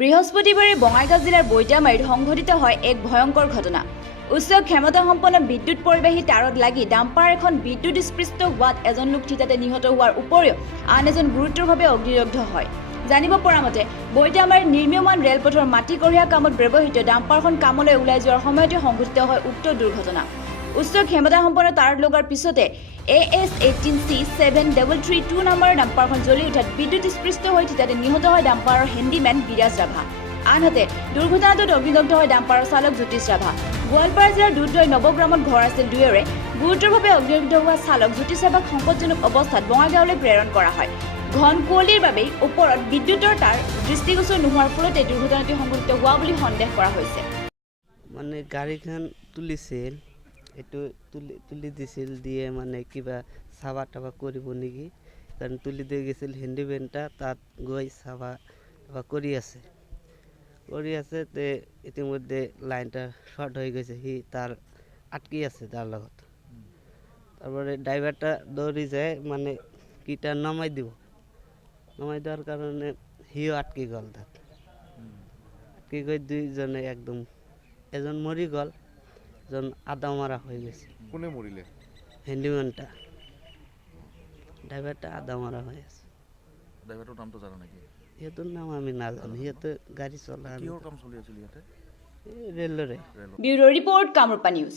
বৃহস্পতিবাৰে বঙাইগাঁও জিলাৰ বৈজামাৰীত সংঘটিত হয় এক ভয়ংকৰ ঘটনা। উচ্চ ক্ষমতাসম্পন্ন বিদ্যুৎ পৰিবাহী তাঁৰত লাগি ডাম্পাৰ এখন বিদ্যুৎস্পৃষ্ট হোৱাত এজন লোক থিতাতে নিহত হোৱাৰ উপৰিও আন এজন গুৰুতৰভাৱে অগ্নিদগ্ধ হয়। জানিব পৰা মতে বৈজামাৰীৰ নিৰ্মীয়মান ৰেলপথৰ মাটি কঢ়িয়া কামত ব্যৱহৃত ডাম্পাৰখন কামলৈ ওলাই যোৱাৰ সময়তে সংঘটিত হয় উক্ত দুৰ্ঘটনা। উচ্চ ক্ষমতাসম্পন্ন তাঁৰত লগাৰ পিছতে AS18C7332 নম্বৰৰ ডাম্পাৰখন জ্বলি উঠাত বিদ্যুৎস্পৃষ্ট হৈ থিতাতে নিহত হয় ডাম্পাৰৰ হেণ্ডিমেন বিৰাজ ৰাভা। আনহাতে দুৰ্ঘটনাটোত অগ্নিদগ্ধ হয় ডাম্পাৰৰ চালক জ্যোতিষ ৰাভা। গোৱালপাৰা জিলাৰ দুধনৈ নৱগ্ৰামত ঘৰ আছিল দুয়োৰে। গুৰুতৰভাৱে অগ্নিদগ্ধ হোৱা চালক জ্যোতিষ ৰাভাক সংকটজনক অৱস্থাত বঙাইগাঁৱলৈ প্ৰেৰণ কৰা হয়। ঘন কুঁৱলীৰ বাবেই ওপৰত বিদ্যুতৰ তাঁৰ দৃষ্টিগোচৰ নোহোৱাৰ ফলতে দুৰ্ঘটনাটি সংঘটিত হোৱা বুলি সন্দেহ কৰা হৈছে। মানে গাড়ীখন তুলিছিল, এইটো তুলি দিছিল দিয়ে মানে কিবা চাবা টাবা কৰিব নেকি, কাৰণ তুলি দি গৈছিল হেণ্ডিমেনটা তাত গৈ চাবা টাবা কৰি আছে তে ইতিমধ্যে লাইনটা শৰ্ট হৈ গৈছে, সি তাৰ আটকি আছে তাৰ লগত। তারপরে ড্রাইভারটা দৌড়ি যায় মানে কিটা নমাই দেওয়ার কারণে হিও আটকে গেল তাত আটকে গই দুইজনে একদম এজন মরি গেল, এজন আদা মারা হয়ে গেছে। কোনে মরিলে? হ্যান্ডিম্যানটা, ড্রাইভারটা আদা মারা হয়ে আছে। ড্রাইভারটার নাম তো জানা নাকি? সিহঁতৰ নাম আমি নাজানো, সিহঁতে গাড়ী চলা কিহৰ কাম চলি আছিল ইয়াতে? ৰেলৰে। Bureau report Kamrupa news.